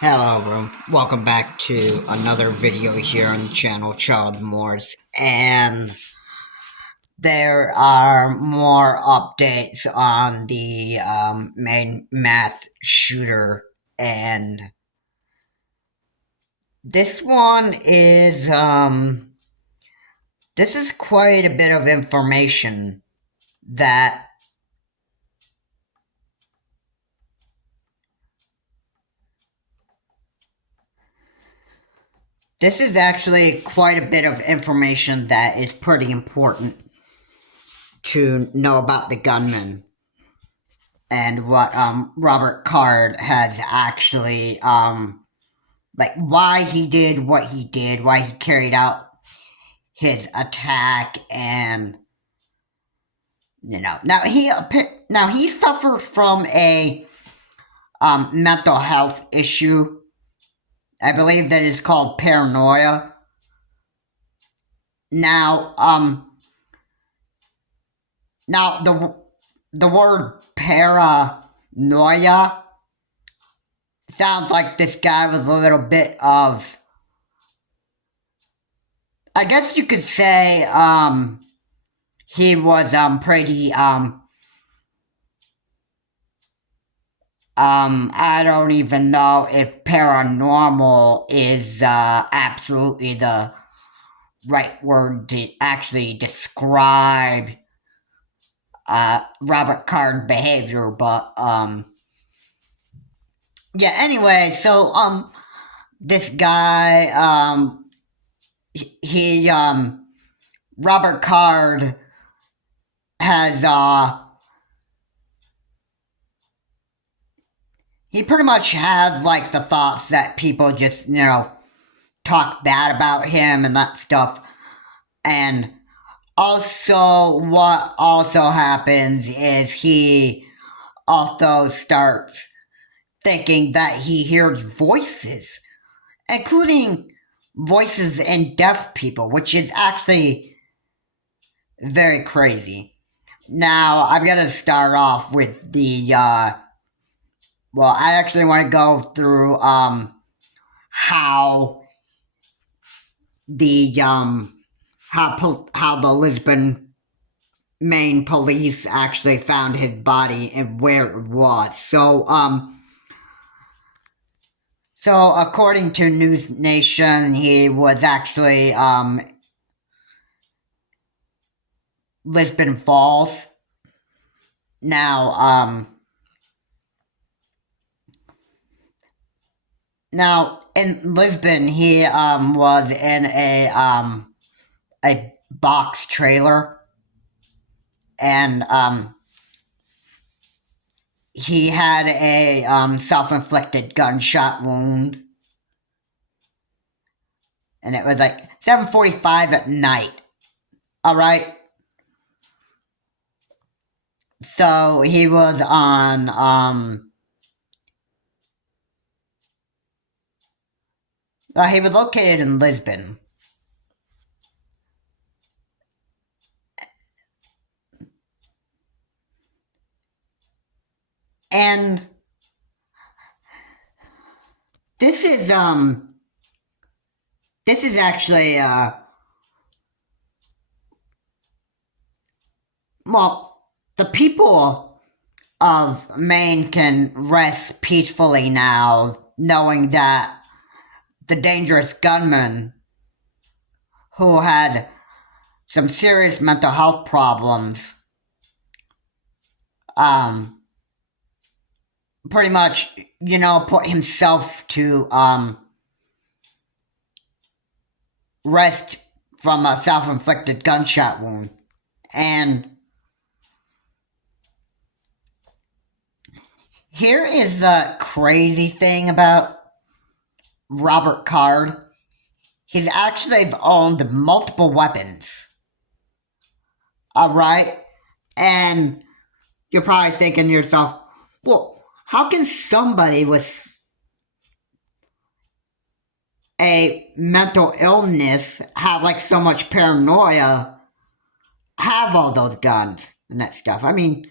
Hello everyone, welcome back to another video here on the channel Child Morse, and there are more updates on the main math shooter, and this one is this is quite a bit of information that this is actually quite a bit of information that is pretty important to know about the gunman and what Robert Card has actually like why he did what he did, why he carried out his attack, and now he suffered from a mental health issue. I believe that is called paranoia. Now now the word paranoia sounds like this guy was a little bit of, I guess you could say, he was pretty I don't even know if paranormal is absolutely the right word to actually describe Robert Card's behavior, but yeah, anyway, so this guy he Robert Card has he pretty much has like the thoughts that people just, talk bad about him and that stuff. And also, what also happens is he also starts thinking that he hears voices, including voices in deaf people, which is actually very crazy. Now, I'm gonna start off with the, well, I actually want to go through, how the, how the Lisbon Maine police actually found his body and where it was. So according to News Nation, he was actually Lisbon Falls. Now now in Lisbon, he was in a box trailer, and he had a self-inflicted gunshot wound, and it was like 7:45 at night. All right. So he was on he was located in Lisbon. And this is actually well, the people of Maine can rest peacefully now, knowing that the dangerous gunman who had some serious mental health problems pretty much, put himself to rest from a self-inflicted gunshot wound. And here is the crazy thing about Robert Card. He's actually owned multiple weapons. Alright? And you're probably thinking to yourself, well, how can somebody with a mental illness have like so much paranoia have all those guns and that stuff? I mean,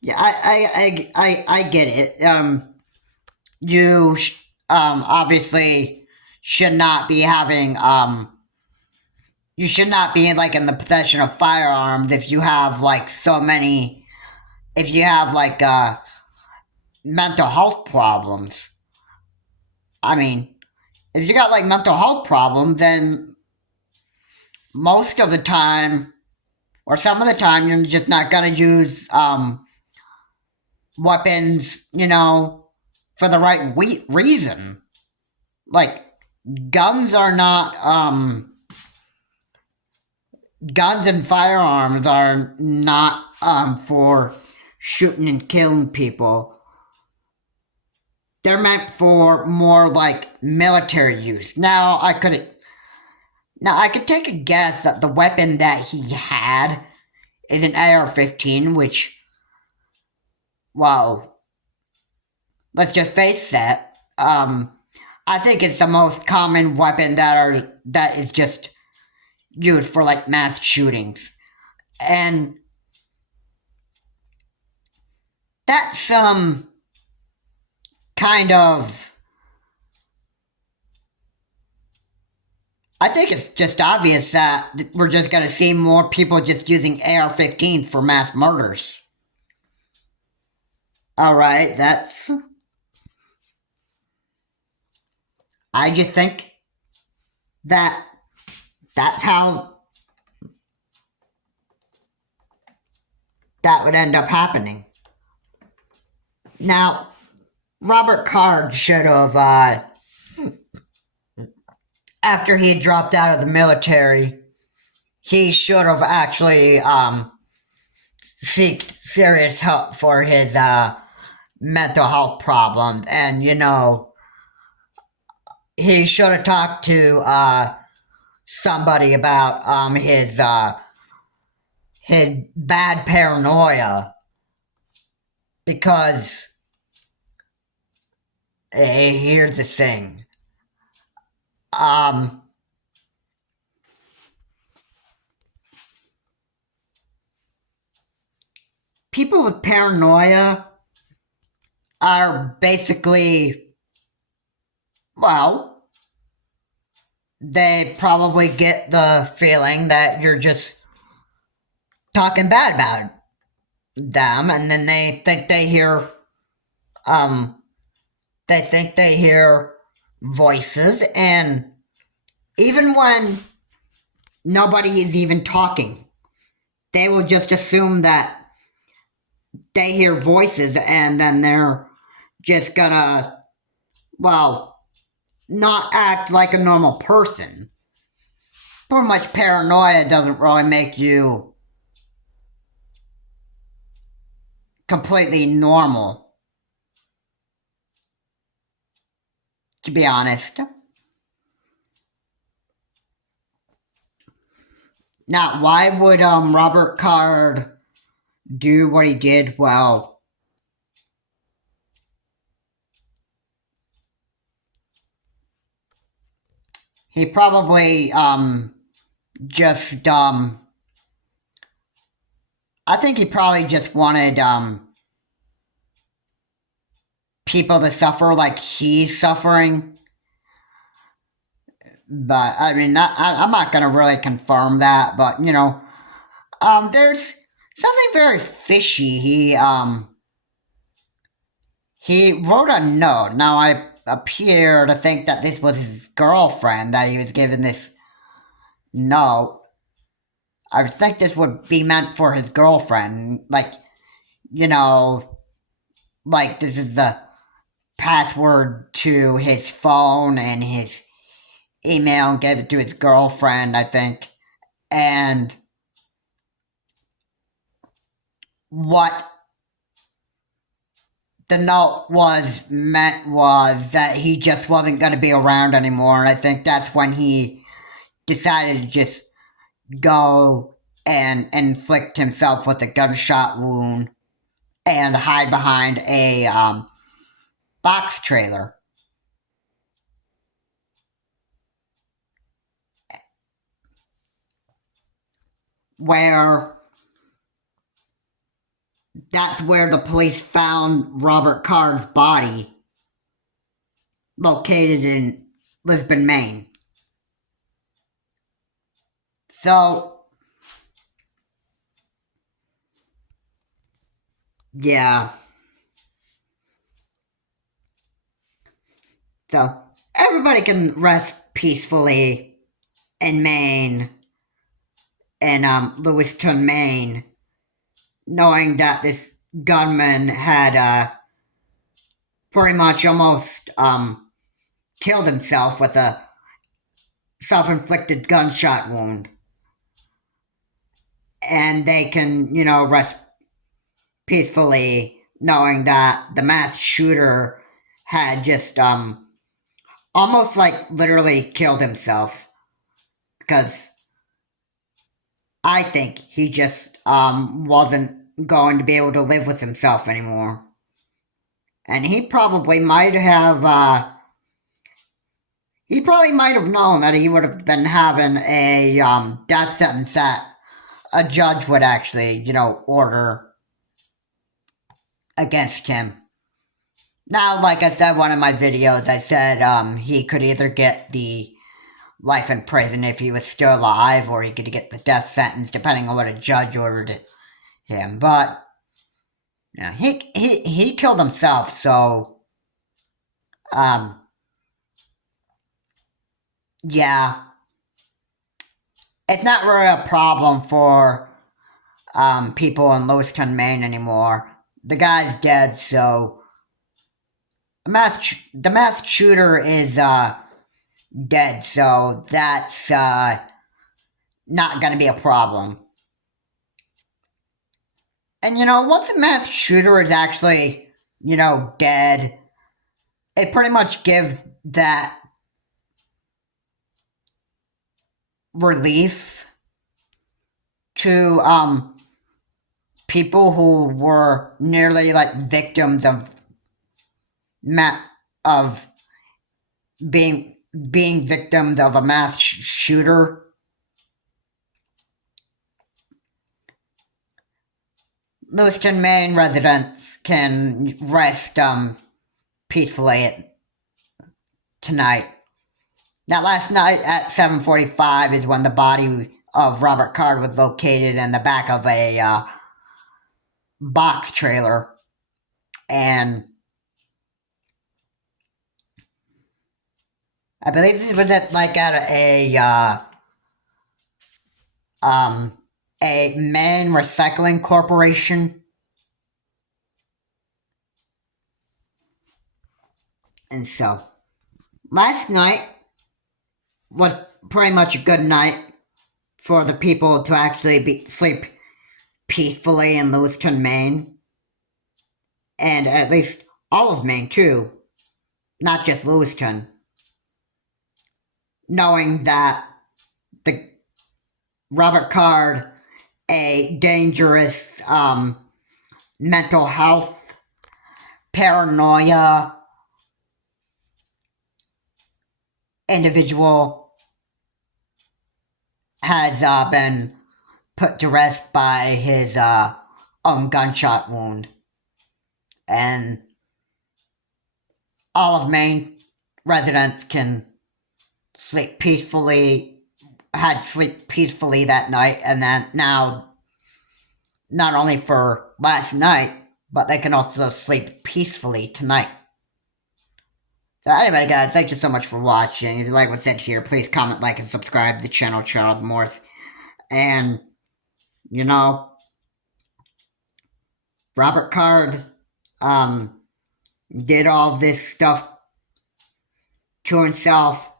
yeah, I get it. you obviously should not be having you should not be like in the possession of firearms if you have like so many if you have like mental health problems. I mean, if you got like mental health problems, then most of the time or some of the time you're just not gonna use weapons, for the right reason. Like guns are not guns and firearms are not for shooting and killing people. They're meant for more like military use. Now I could take a guess that the weapon that he had is an AR-15, which, well, let's just face that. I think it's the most common weapon that is just used for like mass shootings, and that's kind of. I think it's just obvious that we're just gonna see more people just using AR-15 for mass murders. All right, I just think that that's how that would end up happening. Now, Robert Card should have, after he dropped out of the military, he should have actually seeked serious help for his mental health problems, and he should have talked to somebody about his bad paranoia, because here's the thing. People with paranoia are basically, well, they probably get the feeling that you're just talking bad about them, and then um, they think they hear voices, and even when nobody is even talking, they will just assume that they hear voices, and then they're just gonna, well, not act like a normal person. Pretty much paranoia doesn't really make you completely normal, to be honest. Now, why would Robert Card do what he did? Well, he probably just I think he probably just wanted people to suffer like he's suffering. But I mean, I'm not gonna really confirm that. But there's something very fishy. He wrote a note. Now I appear to think that this was his girlfriend that he was given this note. I think this would be meant for his girlfriend. Like, you know, like this is the password to his phone and his email, and gave it to his girlfriend, I think. And what the note was meant was that he just wasn't going to be around anymore. And I think that's when he decided to just go and inflict himself with a gunshot wound and hide behind a box trailer, where that's where the police found Robert Card's body. located in Lisbon, Maine. So, yeah. So, everybody can rest peacefully in Maine, in Lewiston, Maine, knowing that this gunman had pretty much almost killed himself with a self-inflicted gunshot wound. And they can, rest peacefully knowing that the mass shooter had just almost like literally killed himself, because I think he just wasn't going to be able to live with himself anymore. And he probably might have known that he would have been having a death sentence that a judge would actually, order against him. Now, like I said in one of my videos, I said he could either get the life in prison if he was still alive, or he could get the death sentence, depending on what a judge ordered him. But he killed himself, so yeah, it's not really a problem for people in Lewiston, Maine anymore. The guy's dead, so the mass shooter is dead, so that's not going to be a problem. And once a mass shooter is actually, dead, it pretty much gives that relief to people who were nearly like victims of being victims of a mass shooter. Lewiston, Maine residents can rest peacefully tonight. Now, last night at 7:45 is when the body of Robert Card was located in the back of a box trailer, and I believe this was at a Maine Recycling Corporation. And so, last night was pretty much a good night for the people to actually sleep peacefully in Lewiston, Maine. And at least all of Maine, too. Not just Lewiston. Knowing that the Robert Card, a dangerous mental health, paranoia individual, has been put to rest by his own gunshot wound. And all of Maine residents can sleep peacefully that night, and then now, not only for last night, but they can also sleep peacefully tonight. So anyway, guys, thank you so much for watching. If you like what's said here, please comment, like, and subscribe to the channel, Charles Morse. And, Robert Card did all this stuff to himself,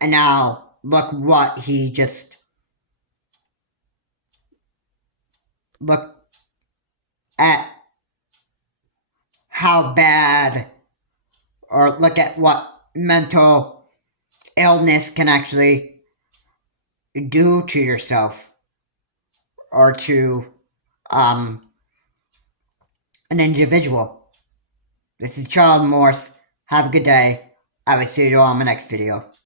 and now look what he just... Look at how bad, or look at what mental illness can actually do to yourself, or to an individual. This is Charles Morse. Have a good day. I will see you all in my next video.